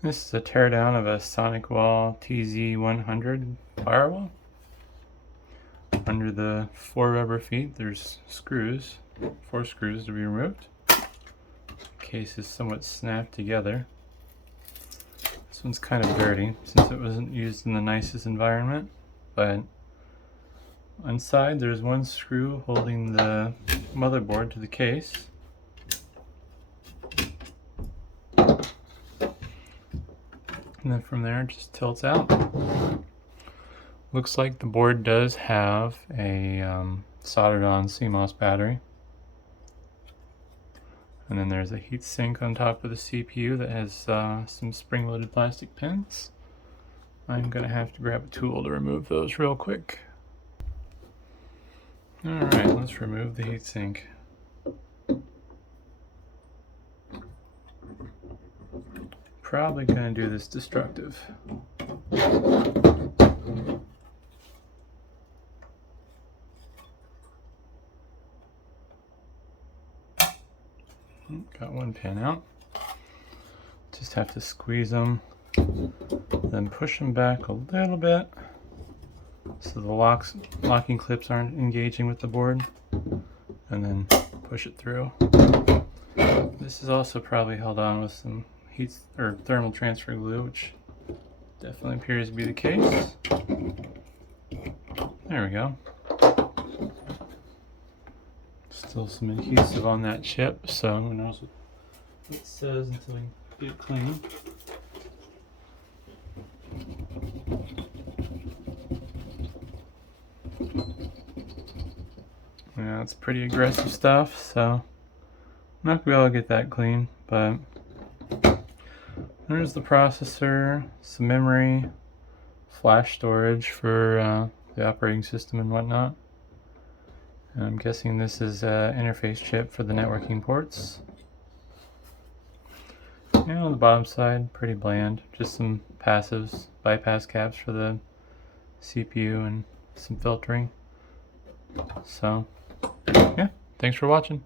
This is a teardown of a Sonicwall TZ100 firewall. Under the 4 rubber feet there's screws, 4 screws to be removed. The case is somewhat snapped together. This one's kind of dirty since it wasn't used in the nicest environment, but inside there's 1 screw holding the motherboard to the case. And then from there it just tilts out. Looks like the board does have a soldered on CMOS battery. And then there's a heat sink on top of the CPU that has some spring-loaded plastic pins. I'm going to have to grab a tool to remove those real quick. Alright, let's remove the heat sink. Probably going to do this destructive. Got 1 pin out. Just have to squeeze them, then push them back a little bit so the locking clips aren't engaging with the board, and then push it through. This is also probably held on with some heat or thermal transfer glue, which definitely appears to be the case. There we go. Still some adhesive on that chip, so who knows what it says until we get it clean. Yeah, it's pretty aggressive stuff, so I'm not going to be able to get that clean, but there's the processor, some memory, flash storage for the operating system and whatnot. And I'm guessing this is an interface chip for the networking ports. And on the bottom side, pretty bland. Just some passives, bypass caps for the CPU and some filtering. So, yeah, thanks for watching.